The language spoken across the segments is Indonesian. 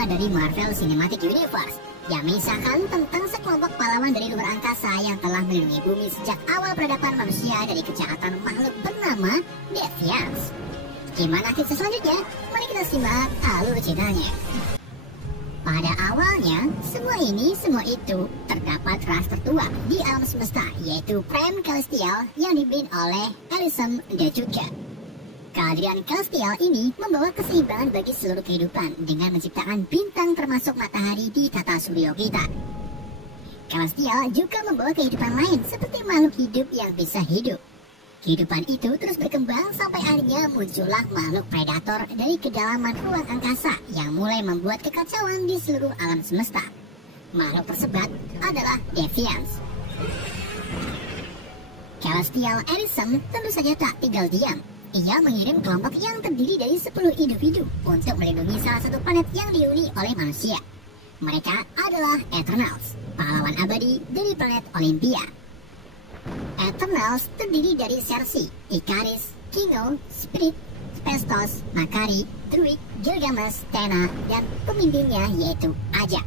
pertama dari Marvel Cinematic Universe yang mengisahkan tentang sekelompok pahlawan dari luar angkasa yang telah melindungi bumi sejak awal peradaban manusia dari kejahatan makhluk bernama Deviants. Gimana kisah selanjutnya? Mari kita simak alur ceritanya. Pada awalnya, semua itu terdapat ras tertua di alam semesta, yaitu Prime Celestial yang dipimpin oleh Elysium Dejuka. Kehadiran Celestial ini membawa keseimbangan bagi seluruh kehidupan dengan menciptakan bintang termasuk matahari di tata surya kita. Celestial juga membawa kehidupan lain seperti makhluk hidup yang bisa hidup. Kehidupan itu terus berkembang sampai akhirnya muncullah makhluk predator dari kedalaman ruang angkasa yang mulai membuat kekacauan di seluruh alam semesta. Makhluk tersebut adalah Deviants. Celestial Elysium tentu saja tak tinggal diam. Ia mengirim kelompok yang terdiri dari 10 individu untuk melindungi salah satu planet yang dihuni oleh manusia. Mereka adalah Eternals, pahlawan abadi dari planet Olympia. Eternals terdiri dari Cersei, Ikaris, Kingo, Spirit, Phastos, Makari, Druid, Gilgamesh, Tena, dan pemimpinnya yaitu Ajak.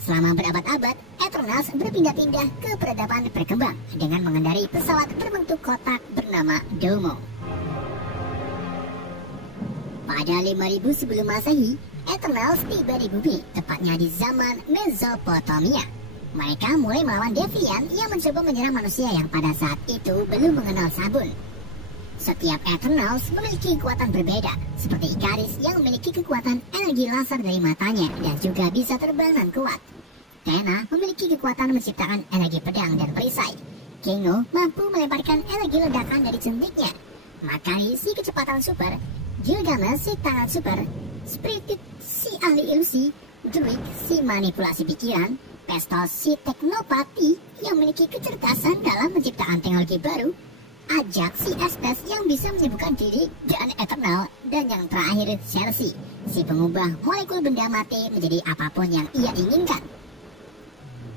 Selama berabad-abad, Eternals berpindah-pindah ke peradaban berkembang dengan mengendarai pesawat berbentuk kotak bernama Domo. Pada 5000 sebelum Masehi, Eternals tiba di bumi, tepatnya di zaman Mesopotamia. Mereka mulai melawan Deviant yang mencoba menyerang manusia yang pada saat itu belum mengenal sabun. Setiap Eternals memiliki kekuatan berbeda, seperti Ikaris yang memiliki kekuatan energi laser dari matanya dan juga bisa terbang dan kuat. Tena memiliki kekuatan menciptakan energi pedang dan perisai. Kingo mampu melemparkan energi ledakan dari jentiknya. Makari si kecepatan super, Gilgamesh si tangan super, Spirit si ahli ilusi, Druid si manipulasi pikiran, Phastos si teknopati yang memiliki kecerdasan dalam menciptakan teknologi baru, Ajak si Estes yang bisa menyembuhkan diri dan Eternal, dan yang terakhir Cersei si pengubah molekul benda mati menjadi apapun yang ia inginkan.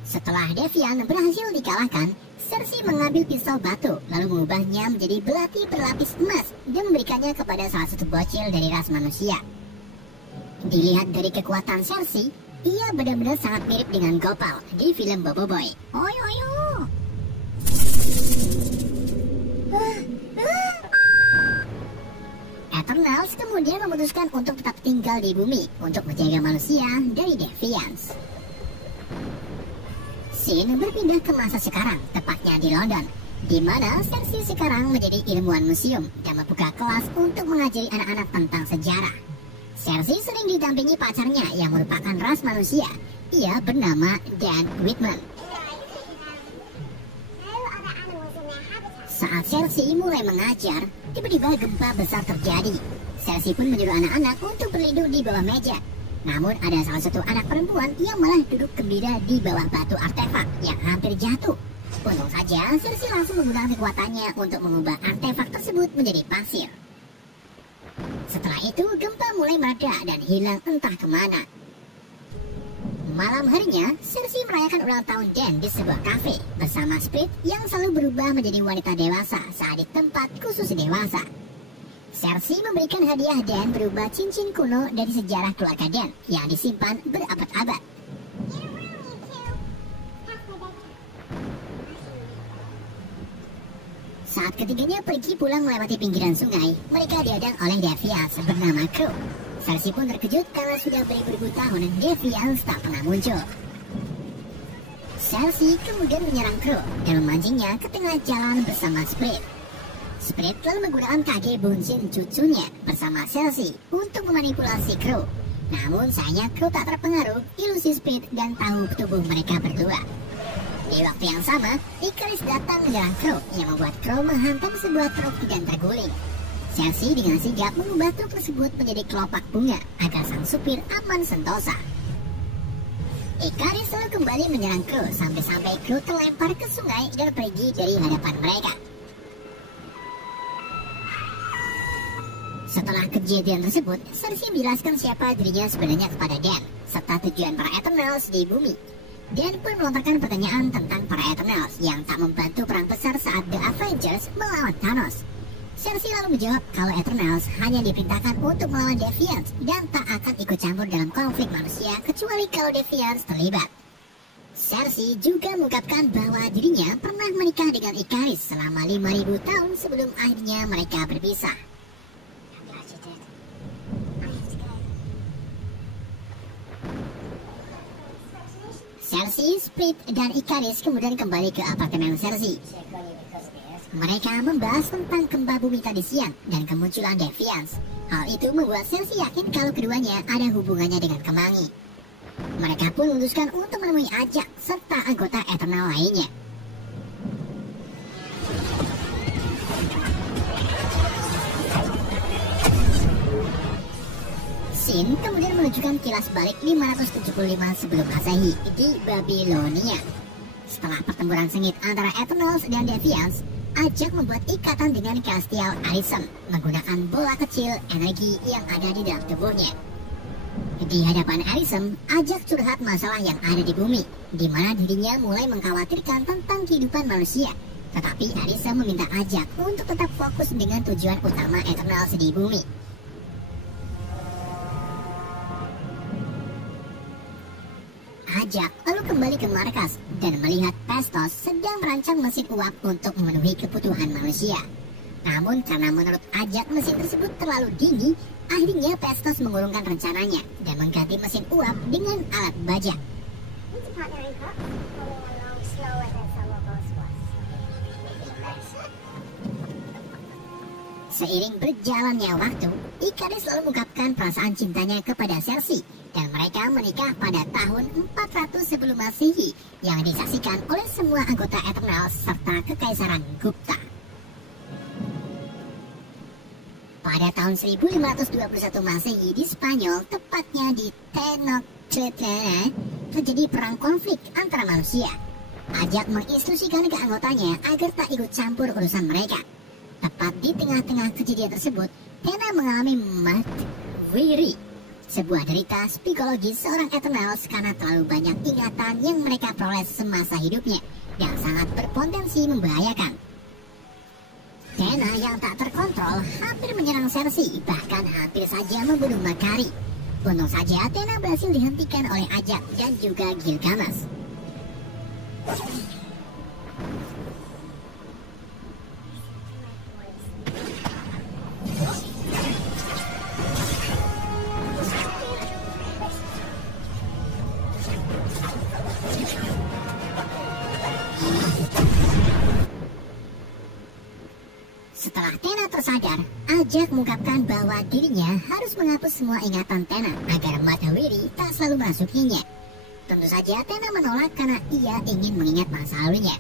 Setelah Deviant berhasil dikalahkan, Cersei mengambil pisau batu lalu mengubahnya menjadi belati berlapis emas dan memberikannya kepada salah satu bocil dari ras manusia. Dilihat dari kekuatan Cersei, ia benar-benar sangat mirip dengan Gopal di film Bobo Boy. Oyo. Eternals kemudian memutuskan untuk tetap tinggal di bumi untuk menjaga manusia dari Deviants. Scene berpindah ke masa sekarang, tepatnya di London, di mana Cersei sekarang menjadi ilmuwan museum dan membuka kelas untuk mengajari anak-anak tentang sejarah. Cersei sering didampingi pacarnya yang merupakan ras manusia. Ia bernama Dan Whitman. Saat Cersei mulai mengajar, tiba-tiba gempa besar terjadi. Cersei pun menyuruh anak-anak untuk berlindung di bawah meja. Namun ada salah satu anak perempuan yang malah duduk gembira di bawah batu artefak yang hampir jatuh. Untung saja Cersei langsung menggunakan kekuatannya untuk mengubah artefak tersebut menjadi pasir. Setelah itu gempa mulai mereda dan hilang entah kemana. Malam harinya, Cersei merayakan ulang tahun Dan di sebuah kafe bersama Spirit yang selalu berubah menjadi wanita dewasa saat di tempat khusus dewasa. Cersei memberikan hadiah Dan berupa cincin kuno dari sejarah keluarga Dan yang disimpan berabad-abad. Saat ketiganya pergi pulang melewati pinggiran sungai, mereka dihadang oleh Deviants bernama Crow. Cersei pun terkejut karena sudah beribu-ribu tahun Deviants tak pernah muncul. Cersei kemudian menyerang Crow dan memancingnya ke tengah jalan bersama Spirit. Spirit lalu menggunakan kage Bunsin cucunya bersama Cersei untuk memanipulasi Crow. Namun sayangnya Crow tak terpengaruh ilusi Spirit dan tahu tubuh mereka berdua. Di waktu yang sama, Ikaris datang menyerang Crow yang membuat Crow menghantam sebuah truk dan terguling. Cersei dengan sigap mengubah truk tersebut menjadi kelopak bunga agar sang supir aman sentosa. Ikaris lalu kembali menyerang Crow sampai Crow terlempar ke sungai dan pergi dari hadapan mereka. Setelah kejadian tersebut, Cersei menjelaskan siapa dirinya sebenarnya kepada Dan, serta tujuan para Eternals di bumi. Dan pun melontarkan pertanyaan tentang para Eternals yang tak membantu perang besar saat The Avengers melawan Thanos. Cersei lalu menjawab kalau Eternals hanya diperintahkan untuk melawan Deviants dan tak akan ikut campur dalam konflik manusia kecuali kalau Deviants terlibat. Cersei juga mengungkapkan bahwa dirinya pernah menikah dengan Ikaris selama 5.000 tahun sebelum akhirnya mereka berpisah. Cersei, Split, dan Ikaris kemudian kembali ke apartemen Cersei. Mereka membahas tentang gempa bumi tadi siang dan kemunculan Deviants. Hal itu membuat Cersei yakin kalau keduanya ada hubungannya dengan Kemangi. Mereka pun memutuskan untuk menemui Ajak serta anggota Eternal lainnya. Scene kemudian menunjukkan kilas balik 575 sebelum Masehi di Babilonia. Setelah pertempuran sengit antara Eternals dan Deviants, Ajak membuat ikatan dengan Castiel Arisem menggunakan bola kecil energi yang ada di dalam tubuhnya. Di hadapan Arisem, Ajak curhat masalah yang ada di bumi, di mana dirinya mulai mengkhawatirkan tentang kehidupan manusia. Tetapi Arisem meminta Ajak untuk tetap fokus dengan tujuan utama Eternals di bumi. Ajak lalu kembali ke markas dan melihat Phastos sedang merancang mesin uap untuk memenuhi kebutuhan manusia. Namun karena menurut Ajak mesin tersebut terlalu dingin, akhirnya Phastos mengurungkan rencananya dan mengganti mesin uap dengan alat baja. Seiring berjalannya waktu, Ikaris lalu mengungkapkan perasaan cintanya kepada Cersei dan mereka menikah pada tahun 400 sebelum Masehi yang disaksikan oleh semua anggota Eternals serta Kekaisaran Gupta. Pada tahun 1521 Masehi di Spanyol, tepatnya di Tenochtitlan, terjadi perang konflik antara manusia. Ajak menginstruksikan ke anggotanya agar tak ikut campur urusan mereka. Tepat di tengah-tengah kejadian tersebut, Tena mengalami Wiri, sebuah derita psikologis seorang Eternals karena terlalu banyak ingatan yang mereka peroleh semasa hidupnya yang sangat berpotensi membahayakan. Tena yang tak terkontrol hampir menyerang Cersei, bahkan hampir saja membunuh Makari. Untung saja Tena berhasil dihentikan oleh Ajak dan juga Gilgamesh. Setelah Tena tersadar, Ajak mengungkapkan bahwa dirinya harus menghapus semua ingatan Tena agar Matahari tak selalu merasukinya. Tentu saja Tena menolak karena ia ingin mengingat masa lalunya.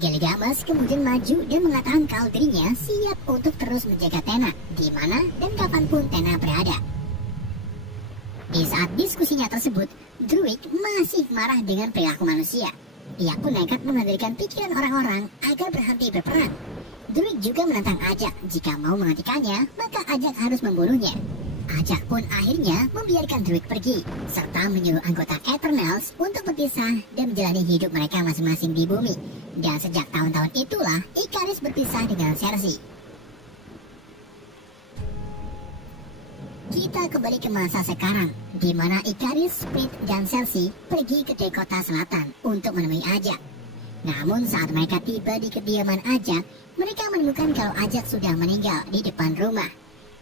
Gilgamesh kemudian maju dan mengatakan kalau dirinya siap untuk terus menjaga Tena di mana dan kapanpun Tena berada. Di saat diskusinya tersebut, Druig masih marah dengan perilaku manusia. Ia pun nekat mengendalikan pikiran orang-orang agar berhenti berperang. Druig juga menantang Ajak, jika mau menghentikannya, maka Ajak harus membunuhnya. Ajak pun akhirnya membiarkan Druig pergi, serta menyuruh anggota Eternals untuk berpisah dan menjalani hidup mereka masing-masing di bumi. Dan sejak tahun-tahun itulah, Ikaris berpisah dengan Cersei. Kita kembali ke masa sekarang, di mana Ikaris, Split, dan Cersei pergi ke Dakota Selatan untuk menemui Ajak. Namun saat mereka tiba di kediaman Ajak, mereka menemukan kalau Ajak sudah meninggal di depan rumah.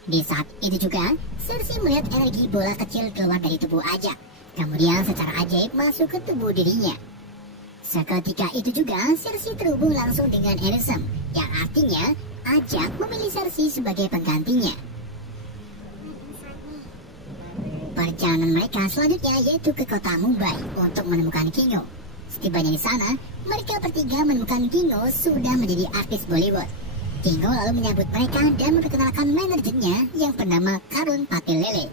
Di saat itu juga, Cersei melihat energi bola kecil keluar dari tubuh Ajak, kemudian secara ajaib masuk ke tubuh dirinya. Seketika itu juga, Cersei terhubung langsung dengan Arisem, yang artinya Ajak memilih Cersei sebagai penggantinya. Perjalanan mereka selanjutnya yaitu ke kota Mumbai untuk menemukan Kingo. Setibanya di sana, mereka bertiga menemukan Kingo sudah menjadi artis Bollywood. Kingo lalu menyambut mereka dan memperkenalkan manajernya yang bernama Karun Patilele.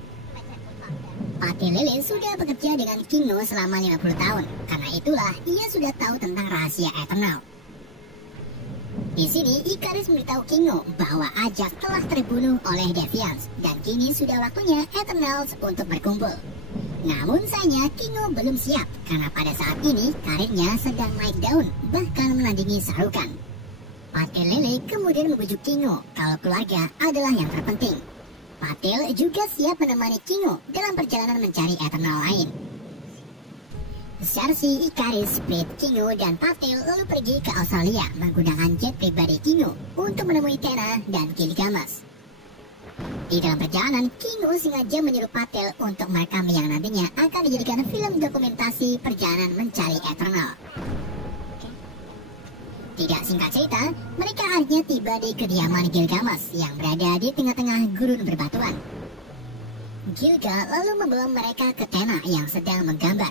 Patilele sudah bekerja dengan Kingo selama 50 tahun, karena itulah ia sudah tahu tentang rahasia Eternal. Di sini, Ikaris memberitahu Kingo bahwa Ajak telah terbunuh oleh Deviants dan kini sudah waktunya Eternals untuk berkumpul. Namun sayangnya Kingo belum siap karena pada saat ini karirnya sedang naik daun, bahkan menandingi Sarukan. Patil Lele kemudian membujuk Kingo kalau keluarga adalah yang terpenting. Patil juga siap menemani Kingo dalam perjalanan mencari Eternal lain. Cersei, Ikaris, Split, Kingo, dan Patil lalu pergi ke Australia menggunakan jet pribadi Kingo untuk menemui Tenna dan Gilgamesh. Di dalam perjalanan, Kingo sengaja menyuruh Patil untuk merekam yang nantinya akan dijadikan film dokumentasi perjalanan mencari Eternal. Tidak singkat cerita, mereka akhirnya tiba di kediaman Gilgamesh yang berada di tengah-tengah gurun berbatuan. Gilga lalu membawa mereka ke Tenna yang sedang menggambar.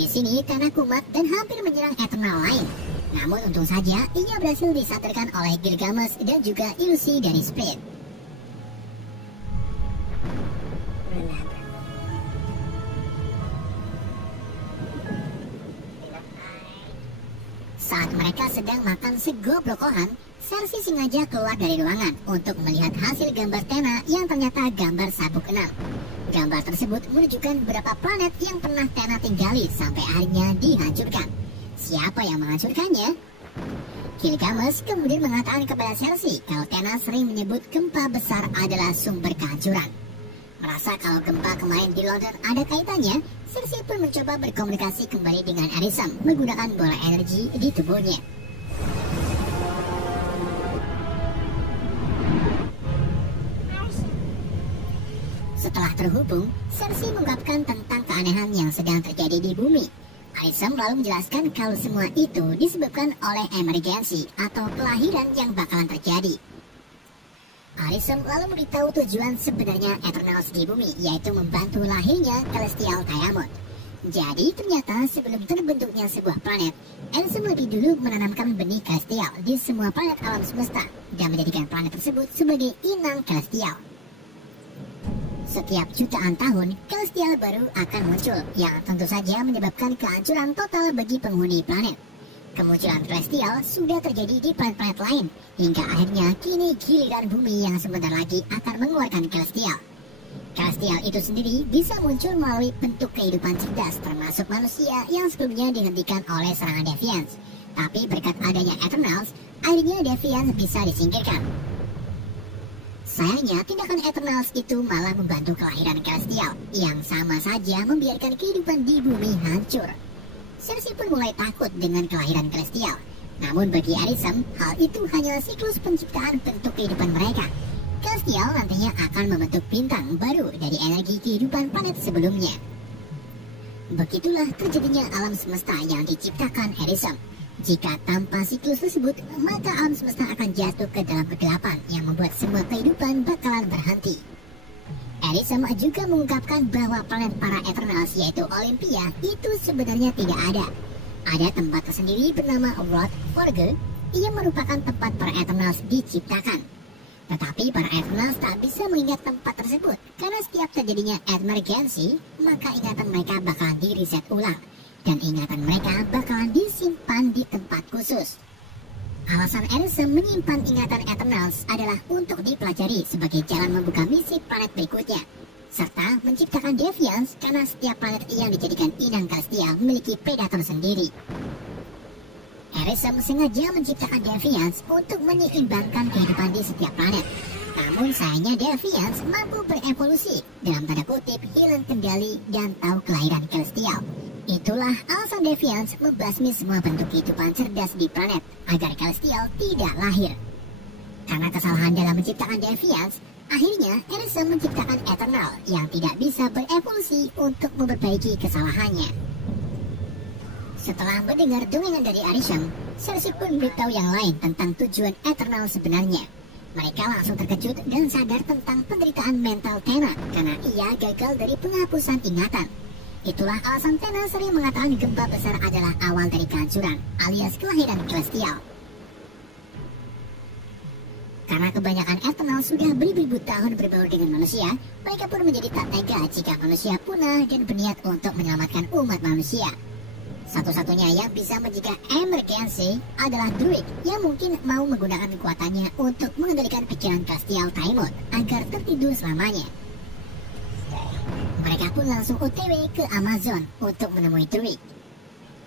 Di sini Tenna kumat dan hampir menyerang Eternal lain. Namun untung saja ia berhasil disadarkan oleh Gilgamesh dan juga ilusi dari Split. Saat mereka sedang makan sego brokohan, Cersei sengaja keluar dari ruangan untuk melihat hasil gambar Tenna yang ternyata gambar sabuk enam. Gambar tersebut menunjukkan beberapa planet yang pernah Tenna tinggali sampai akhirnya dihancurkan. Siapa yang menghancurkannya? Gilgamesh kemudian mengatakan kepada Cersei kalau Tenna sering menyebut gempa besar adalah sumber kehancuran. Merasa kalau gempa kemarin di London ada kaitannya, Cersei pun mencoba berkomunikasi kembali dengan Arishem menggunakan bola energi di tubuhnya. Setelah terhubung, Cersei mengungkapkan tentang keanehan yang sedang terjadi di bumi. Arishem lalu menjelaskan kalau semua itu disebabkan oleh emergensi atau kelahiran yang bakalan terjadi. Arishem lalu memberitahu tujuan sebenarnya Eternals di bumi, yaitu membantu lahirnya Celestial Tiamat. Jadi ternyata sebelum terbentuknya sebuah planet, Arishem lebih dulu menanamkan benih Celestial di semua planet alam semesta dan menjadikan planet tersebut sebagai inang Celestial. Setiap jutaan tahun, Celestial baru akan muncul yang tentu saja menyebabkan kehancuran total bagi penghuni planet. Kemunculan Celestial sudah terjadi di planet-planet lain, hingga akhirnya kini giliran bumi yang sebentar lagi akan mengeluarkan Celestial. Celestial itu sendiri bisa muncul melalui bentuk kehidupan cerdas termasuk manusia yang sebelumnya dihentikan oleh serangan Deviants. Tapi berkat adanya Eternals, akhirnya Deviants bisa disingkirkan. Sayangnya, tindakan Eternals itu malah membantu kelahiran Celestial, yang sama saja membiarkan kehidupan di bumi hancur. Cersei pun mulai takut dengan kelahiran Celestial. Namun bagi Arishem, hal itu hanya siklus penciptaan bentuk kehidupan mereka. Celestial nantinya akan membentuk bintang baru dari energi kehidupan planet sebelumnya. Begitulah terjadinya alam semesta yang diciptakan Arishem. Jika tanpa siklus tersebut, maka alam semesta akan jatuh ke dalam kegelapan yang membuat semua kehidupan bakalan berhenti. Arishem juga mengungkapkan bahwa planet para Eternals yaitu Olympia itu sebenarnya tidak ada. Ada tempat tersendiri bernama World Forge yang merupakan tempat para Eternals diciptakan. Tetapi para Eternals tak bisa mengingat tempat tersebut karena setiap terjadinya emergency, maka ingatan mereka bakalan di-reset ulang dan ingatan mereka bakalan disimpan di tempat khusus. Alasan Arishem menyimpan ingatan Eternals adalah untuk dipelajari sebagai jalan membuka misi planet berikutnya, serta menciptakan Deviants karena setiap planet yang dijadikan inang Celestial memiliki predator sendiri. Arishem sengaja menciptakan Deviants untuk menyeimbangkan kehidupan di setiap planet. Namun sayangnya Deviants mampu berevolusi, dalam tanda kutip hilang kendali dan tahu kelahiran Celestial. Itulah alasan Deviants membasmi semua bentuk kehidupan cerdas di planet agar Celestial tidak lahir. Karena kesalahan dalam menciptakan Deviants, akhirnya Arishem menciptakan Eternal yang tidak bisa berevolusi untuk memperbaiki kesalahannya. Setelah mendengar dongengan dari Arishem, Cersei pun beritahu yang lain tentang tujuan Eternal sebenarnya. Mereka langsung terkejut dan sadar tentang penderitaan mental Tenna karena ia gagal dari penghapusan ingatan. Itulah alasan Tenna sering mengatakan gempa besar adalah awal dari kehancuran, alias kelahiran Celestial. Karena kebanyakan Eternal sudah beribu-ribu tahun berbaur dengan manusia, mereka pun menjadi tak tega jika manusia punah dan berniat untuk menyelamatkan umat manusia. Satu-satunya yang bisa mencegah emergency adalah Druid yang mungkin mau menggunakan kekuatannya untuk mengendalikan pikiran Celestial Tiamat agar tertidur selamanya. Mereka pun langsung OTW ke Amazon untuk menemui Druid.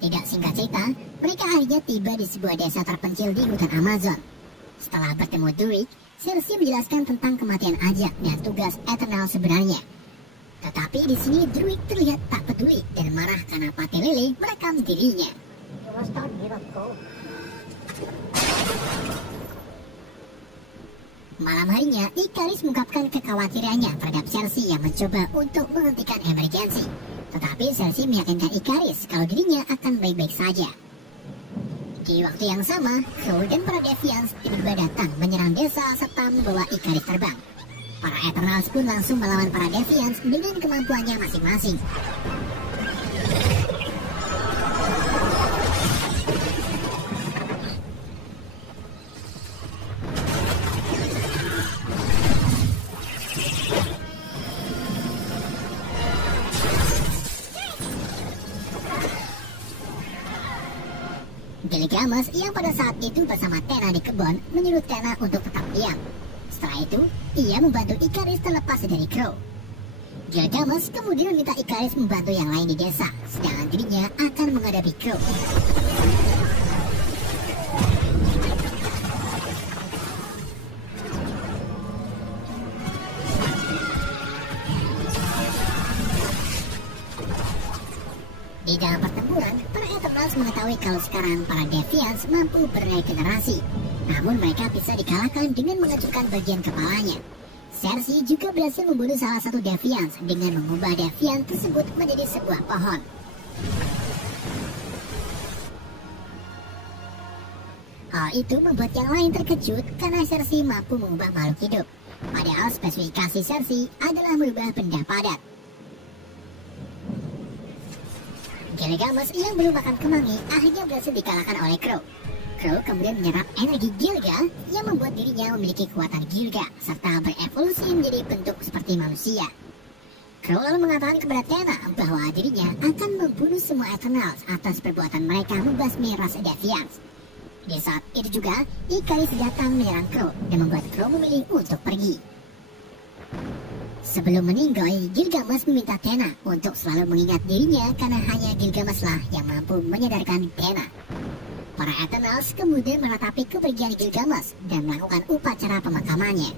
Tidak singkat cerita, mereka akhirnya tiba di sebuah desa terpencil di hutan Amazon. Setelah bertemu Druig, Cersei menjelaskan tentang kematian Ajak dan tugas Eternal sebenarnya. Tetapi di sini Druig terlihat tak peduli dan marah karena Pati Lele merekam dirinya. Malam harinya, Ikaris mengungkapkan kekhawatirannya terhadap Cersei yang mencoba untuk menghentikan emergensi. Tetapi Cersei meyakinkan Ikaris kalau dirinya akan baik-baik saja. Di waktu yang sama, Crow dan para Deviants tiba-tiba datang menyerang desa serta membawa Ikaris terbang. Para Eternals pun langsung melawan para Deviants dengan kemampuannya masing-masing. Gilgamesh yang pada saat itu bersama Tena di kebun menyuruh Tena untuk tetap diam. Setelah itu, ia membantu Ikaris terlepas dari Crow. Gilgamesh kemudian meminta Ikaris membantu yang lain di desa, sedangkan dirinya akan menghadapi Crow. Di dalam pertempuran, para Eternals mengetahui kalau sekarang para Deviants mampu beregenerasi. Namun mereka bisa dikalahkan dengan mengacungkan bagian kepalanya. Cersei juga berhasil membunuh salah satu Deviants dengan mengubah Deviant tersebut menjadi sebuah pohon. Hal itu membuat yang lain terkejut karena Cersei mampu mengubah makhluk hidup. Padahal spesifikasi Cersei adalah merubah benda padat. Gilgamesh yang belum makan kemangi akhirnya berhasil dikalahkan oleh Crow. Crow kemudian menyerap energi Gilga yang membuat dirinya memiliki kekuatan Gilga serta berevolusi menjadi bentuk seperti manusia. Crow lalu mengatakan kepada Tena bahwa dirinya akan membunuh semua Eternals atas perbuatan mereka membasmi ras Deviants. Di saat itu juga, Ikaris datang menyerang Crow dan membuat Crow memilih untuk pergi. Sebelum meninggoy, Gilgamesh meminta Tena untuk selalu mengingat dirinya karena hanya Gilgamesh lah yang mampu menyadarkan Tena. Para Eternals kemudian meratapi kepergian Gilgamesh dan melakukan upacara pemakamannya.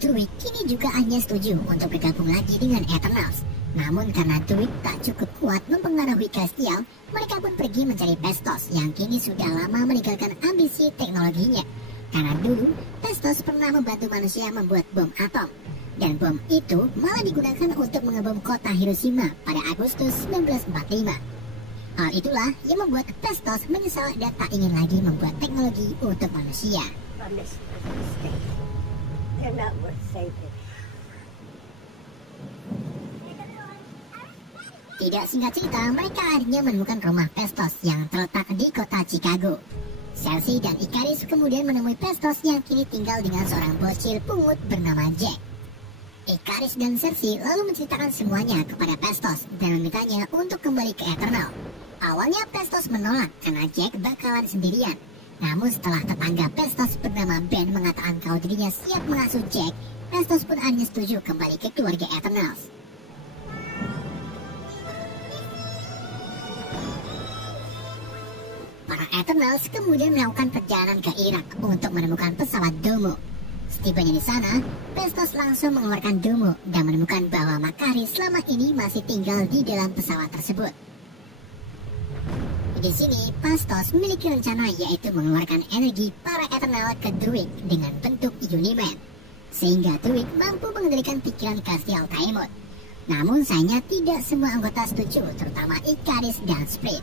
Druig kini juga hanya setuju untuk bergabung lagi dengan Eternals. Namun karena Druig tak cukup kuat mempengaruhi Castiel, mereka pun pergi mencari Pestos yang kini sudah lama meninggalkan ambisi teknologinya. Karena dulu, Pestos pernah membantu manusia membuat bom atom. Dan bom itu malah digunakan untuk mengebom kota Hiroshima pada Agustus 1945. Hal itulah yang membuat Pestos menyesal dan tak ingin lagi membuat teknologi untuk manusia. Tidak singkat cerita, mereka akhirnya menemukan rumah Pestos yang terletak di kota Chicago. Cersei dan Ikaris kemudian menemui Pestos yang kini tinggal dengan seorang bocil pungut bernama Jack. Ikaris dan Cersei lalu menceritakan semuanya kepada Pestos dan memintanya untuk kembali ke Eternal. Awalnya Pestos menolak karena Jack bakalan sendirian. Namun setelah tetangga Pestos bernama Ben mengatakan kalau dirinya siap mengasuh Jack, Pestos pun akhirnya setuju kembali ke keluarga Eternals. Para Eternals kemudian melakukan perjalanan ke Irak untuk menemukan pesawat Domo. Setibanya di sana, Pestos langsung mengeluarkan Domo dan menemukan bahwa Makari selama ini masih tinggal di dalam pesawat tersebut. Di sini, Pestos memiliki rencana yaitu mengeluarkan energi para Eternal ke Druig dengan bentuk Uniman, sehingga Druig mampu mengendalikan pikiran Castiel Taemon. Namun sayangnya tidak semua anggota setuju, terutama Ikaris dan Split.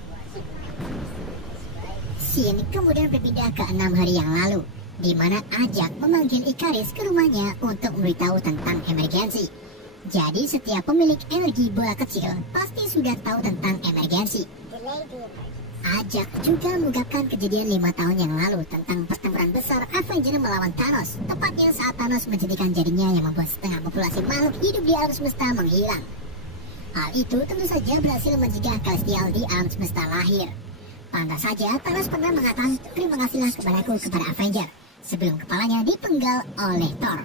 Scene kemudian berpindah ke 6 hari yang lalu, di mana Ajak memanggil Ikaris ke rumahnya untuk memberitahu tentang emergensi. Jadi setiap pemilik energi bola kecil pasti sudah tahu tentang emergensi. Ajak juga mengungkapkan kejadian 5 tahun yang lalu tentang pertempuran besar Avenger melawan Thanos, tepatnya saat Thanos menjadikan jarinya yang membuat setengah populasi makhluk hidup di alam semesta menghilang. Hal itu tentu saja berhasil mencegah Castiel di alam semesta lahir. Pantas saja Thanos pernah mengatakan terima kasihlah kepadaku kepada Avenger sebelum kepalanya dipenggal oleh Thor.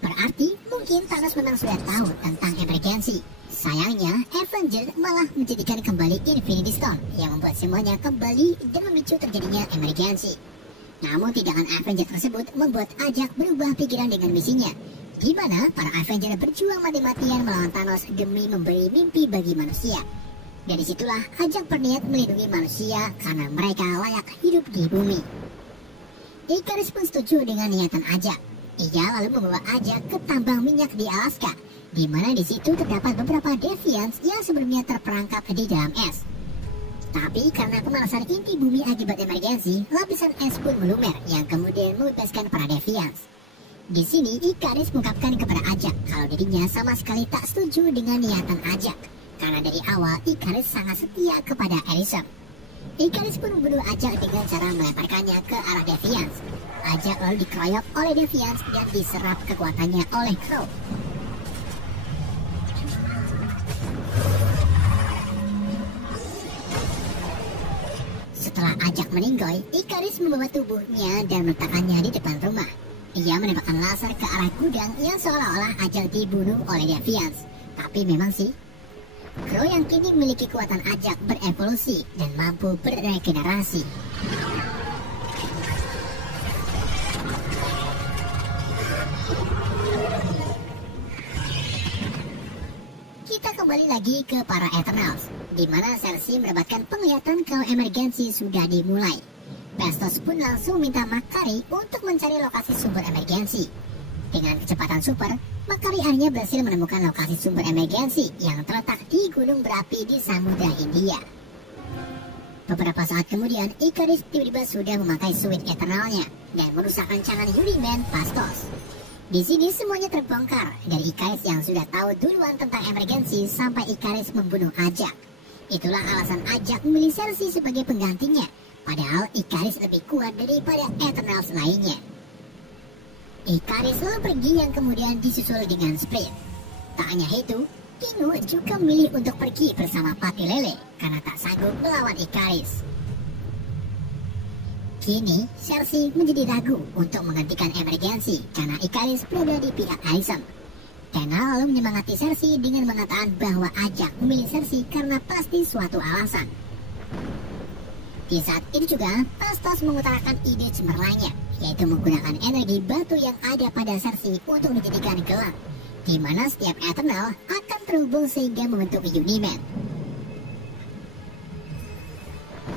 Berarti mungkin Thanos memang sudah tahu tentang emergensi, Sayangnya, Avenger malah menjadikan kembali Infinity Stone yang membuat semuanya kembali dan memicu terjadinya emergensi. Namun tindakan Avenger tersebut membuat Ajak berubah pikiran dengan misinya, di mana para Avenger berjuang mati-matian melawan Thanos demi memberi mimpi bagi manusia. Dari situlah Ajak berniat melindungi manusia karena mereka layak hidup di bumi. Ikaris pun setuju dengan niatan Ajak. Ia lalu membawa Ajak ke tambang minyak di Alaska, di mana di situ terdapat beberapa Deviants yang sebelumnya terperangkap di dalam es. Tapi karena pemanasan inti bumi akibat emergensi, lapisan es pun melumer yang kemudian membebaskan para Deviants. Di sini Ikaris mengungkapkan kepada Ajak kalau dirinya sama sekali tak setuju dengan niatan Ajak, karena dari awal Ikaris sangat setia kepada Arishem. Ikaris pun membunuh Ajak dengan cara melemparkannya ke arah Deviants. Ajak lalu dikeroyok oleh Deviants dan diserap kekuatannya oleh Crow. Setelah Ajak meninggoy, Ikaris membawa tubuhnya dan meletakkannya di depan rumah. Ia menembakkan laser ke arah gudang yang seolah-olah Ajak dibunuh oleh Deviants. Tapi memang sih, Crow yang kini memiliki kekuatan Ajak berevolusi dan mampu beregenerasi. Kita kembali lagi ke para Eternals, di mana Cersei mendapatkan penglihatan kalau emergensi sudah dimulai. Phastos pun langsung minta Makari untuk mencari lokasi sumber emergensi. Dengan kecepatan super, Makari akhirnya berhasil menemukan lokasi sumber emergensi yang terletak di gunung berapi di Samudra Hindia. Beberapa saat kemudian, Ikaris tiba-tiba sudah memakai suit Eternalnya dan merusak rancangan Yuri-Man Phastos. Di sini semuanya terbongkar, dari Ikaris yang sudah tahu duluan tentang emergensi sampai Ikaris membunuh Ajak. Itulah alasan Ajak memilih Cersei sebagai penggantinya, padahal Ikaris lebih kuat daripada Eternals lainnya. Ikaris lalu pergi yang kemudian disusul dengan Split. Tak hanya itu, Kinu juga memilih untuk pergi bersama Pati Lele karena tak sanggup melawan Ikaris. Kini, Cersei menjadi ragu untuk menghentikan emergensi karena Ikaris berada di pihak Alicent. Tena lalu menyemangati Cersei dengan mengatakan bahwa Ajak memilih Cersei karena pasti suatu alasan. Di saat itu juga, Phastos mengutarakan ide cemerlangnya, yaitu menggunakan energi batu yang ada pada Cersei untuk dijadikan gelang, di mana setiap Eternal akan terhubung sehingga membentuk Uni-Man.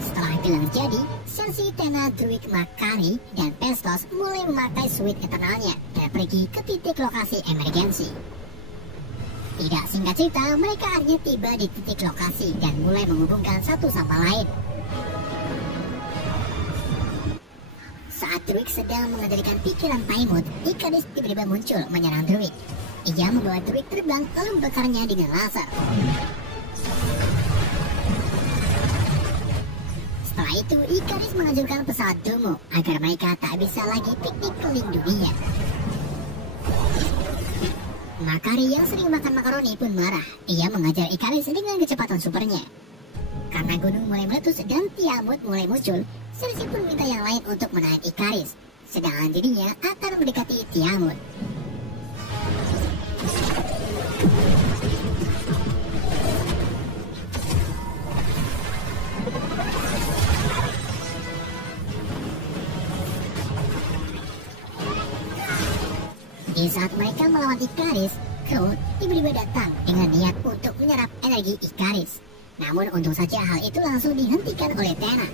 Setelah gelang jadi, Cersei, Tena, Druig, Makari, dan Phastos mulai memakai suit Eternalnya dan pergi ke titik lokasi emergensi. Tidak singkat cerita, mereka akhirnya tiba di titik lokasi dan mulai menghubungkan satu sama lain. Saat Druig sedang mengendalikan pikiran Paimon, Ikaris tiba-tiba muncul menyerang Druig. Ia membawa Druig terbang lalu membakarnya dengan laser. Setelah itu, Ikaris mengajukan pesawat Domo agar mereka tak bisa lagi piknik keliling dunia. Makari yang sering makan makaroni pun marah. Ia mengajar Ikaris dengan kecepatan supernya. Karena gunung mulai meletus dan Tiamut mulai muncul, Cersei pun minta yang lain untuk menahan Ikaris, sedangkan dirinya akan mendekati Tiamut. Di saat mereka melawan Ikaris, Crow tiba-tiba datang dengan niat untuk menyerap energi Ikaris. Namun untung saja hal itu langsung dihentikan oleh Tena.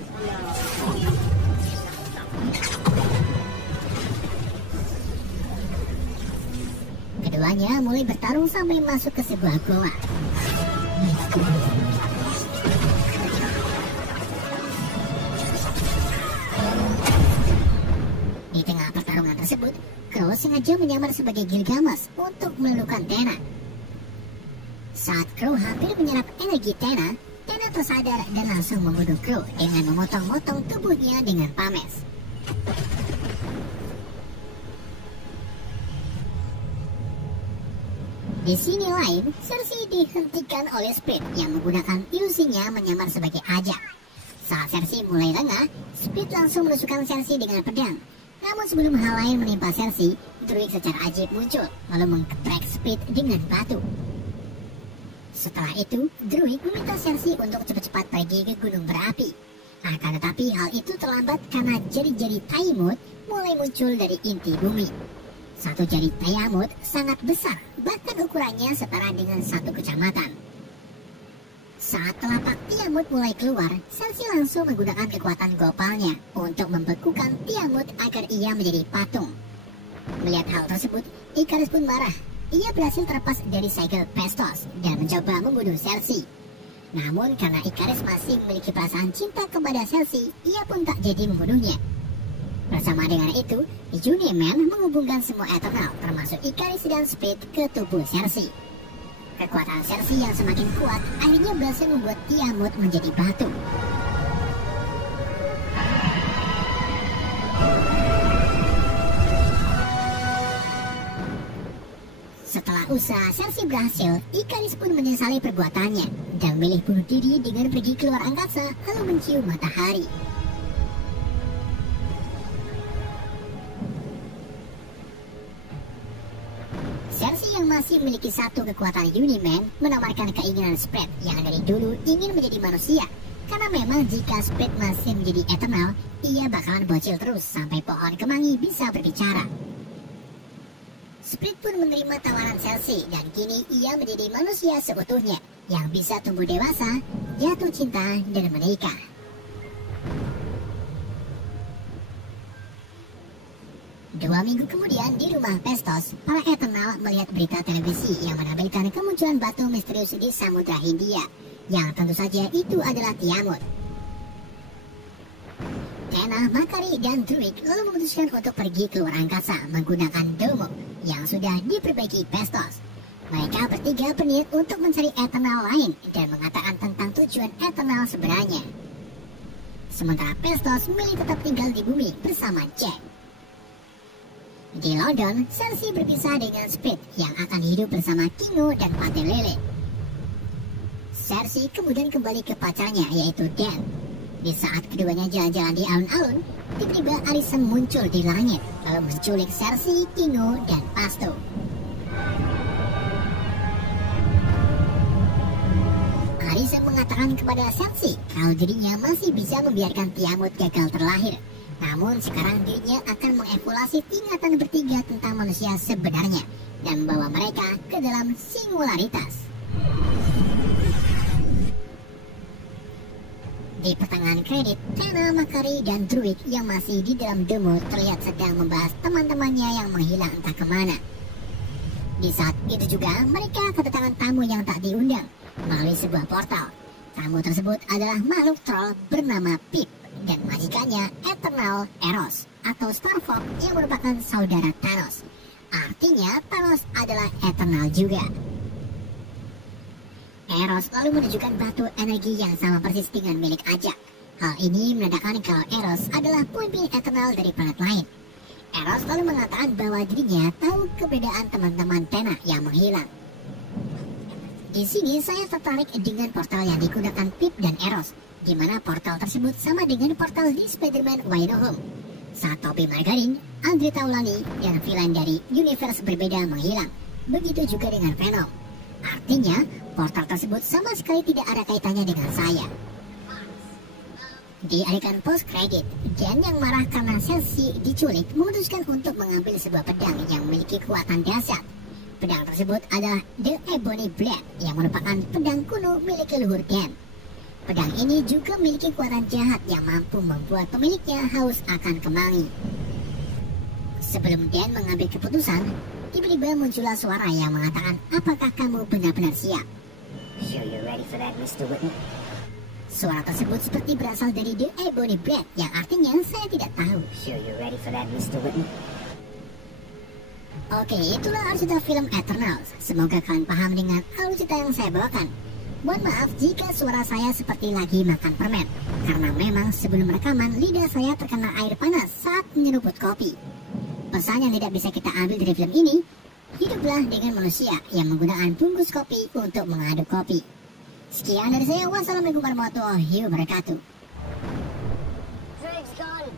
Keduanya mulai bertarung sampai masuk ke sebuah goa. Di tengah pertarungan tersebut, Crow sengaja menyamar sebagai Gilgamesh untuk meluluhkan Tena. Saat Crow hampir menyerap energi Tena, Tena tersadar dan langsung membunuh Crow dengan memotong-motong tubuhnya dengan pames. Di sini lain, Cersei dihentikan oleh Split yang menggunakan ilusinya menyamar sebagai Ajak. Saat Cersei mulai lengah, Split langsung menusukkan Cersei dengan pedang. Namun sebelum hal lain menimpa Cersei, Druig secara ajaib muncul, lalu menggeprek Split dengan batu. Setelah itu, Druig meminta Cersei untuk cepat-cepat pergi ke gunung berapi. Akan tetapi hal itu terlambat karena jari-jari Taimut mulai muncul dari inti bumi. Satu jari Taimut sangat besar, bahkan ukurannya setara dengan satu kecamatan. Saat telapak Tiamut mulai keluar, Cersei langsung menggunakan kekuatan gopalnya untuk membekukan Tiamut agar ia menjadi patung. Melihat hal tersebut, Ikaris pun marah. Ia berhasil terlepas dari segel Pestos dan mencoba membunuh Cersei. Namun karena Ikaris masih memiliki perasaan cinta kepada Cersei, ia pun tak jadi membunuhnya. Bersama dengan itu, Uniman menghubungkan semua Eternal termasuk Ikaris dan Speed ke tubuh Cersei. Kekuatan Cersei yang semakin kuat akhirnya berhasil membuat Tiamut menjadi batu. Setelah usaha Cersei berhasil, Ikaris pun menyesali perbuatannya dan memilih bunuh diri dengan pergi keluar angkasa lalu mencium matahari. Cersei yang masih memiliki satu kekuatan Uniman menawarkan keinginan Spread yang dari dulu ingin menjadi manusia. Karena memang jika Spread masih menjadi Eternal, ia bakalan bocil terus sampai pohon kemangi bisa berbicara. Spread pun menerima tawaran Cersei dan kini ia menjadi manusia seutuhnya yang bisa tumbuh dewasa, jatuh cinta, dan menikah. Dua minggu kemudian di rumah Pestos, para Eternal melihat berita televisi yang menampilkan kemunculan batu misterius di Samudra Hindia, yang tentu saja itu adalah Tiamut. Tenna, Makari, dan Druig lalu memutuskan untuk pergi keluar angkasa menggunakan Domo yang sudah diperbaiki Pestos. Mereka bertiga berniat untuk mencari Eternal lain dan mengatakan tentang tujuan Eternal sebenarnya. Sementara Pestos memilih tetap tinggal di bumi bersama Jack. Di London, Cersei berpisah dengan Speed yang akan hidup bersama Kingo dan Pate Lele. Cersei kemudian kembali ke pacarnya yaitu Dan. Di saat keduanya jalan-jalan di alun-alun, tiba-tiba Alicent muncul di langit lalu menculik Cersei, Kingo, dan Pasto. Alicent mengatakan kepada Cersei kalau dirinya masih bisa membiarkan Tiamut gagal terlahir. Namun sekarang dirinya akan mengevaluasi ingatan bertiga tentang manusia sebenarnya dan membawa mereka ke dalam singularitas. Di pertengahan kredit, Tenna, Makari, dan Druig yang masih di dalam demo terlihat sedang membahas teman-temannya yang menghilang entah kemana. Di saat itu juga mereka kedatangan tamu yang tak diundang melalui sebuah portal. Tamu tersebut adalah makhluk troll bernama Pip dan majikannya Eternal Eros atau Starfox yang merupakan saudara Thanos. Artinya Thanos adalah Eternal juga. Eros lalu menunjukkan batu energi yang sama persis dengan milik Ajak. Hal ini menandakan kalau Eros adalah pemimpin Eternal dari planet lain. Eros lalu mengatakan bahwa dirinya tahu keberadaan teman-teman Tenna yang menghilang. Di sini saya tertarik dengan portal yang digunakan Pip dan Eros, di mana portal tersebut sama dengan portal di Spider-Man Way No Home. Saat Tobey Maguire, Andre Taulani, dan villain dari universe berbeda menghilang. Begitu juga dengan Venom. Artinya, portal tersebut sama sekali tidak ada kaitannya dengan saya. Di adegan post-credit, Dan yang marah karena Cersei diculik memutuskan untuk mengambil sebuah pedang yang memiliki kekuatan dahsyat. Pedang tersebut adalah The Ebony Blade yang merupakan pedang kuno milik leluhur Dan. Pedang ini juga memiliki kekuatan jahat yang mampu membuat pemiliknya haus akan kemangi. Sebelum Dan mengambil keputusan, tiba-tiba muncullah suara yang mengatakan, apakah kamu benar-benar siap? Sure you're ready for that, Mr. Witten? Suara tersebut seperti berasal dari The Ebony Blade yang artinya saya tidak tahu. Sure you're ready for that, Mr. Witten? Oke, itulah alur cerita film Eternals. Semoga kalian paham dengan alur cerita yang saya bawakan. Mohon maaf jika suara saya seperti lagi makan permen, karena memang sebelum rekaman lidah saya terkena air panas saat menyeruput kopi. Pesan yang tidak bisa kita ambil dari film ini, hiduplah dengan manusia yang menggunakan bungkus kopi untuk mengaduk kopi. Sekian dari saya, wassalamualaikum warahmatullahi wabarakatuh. Drake's gone.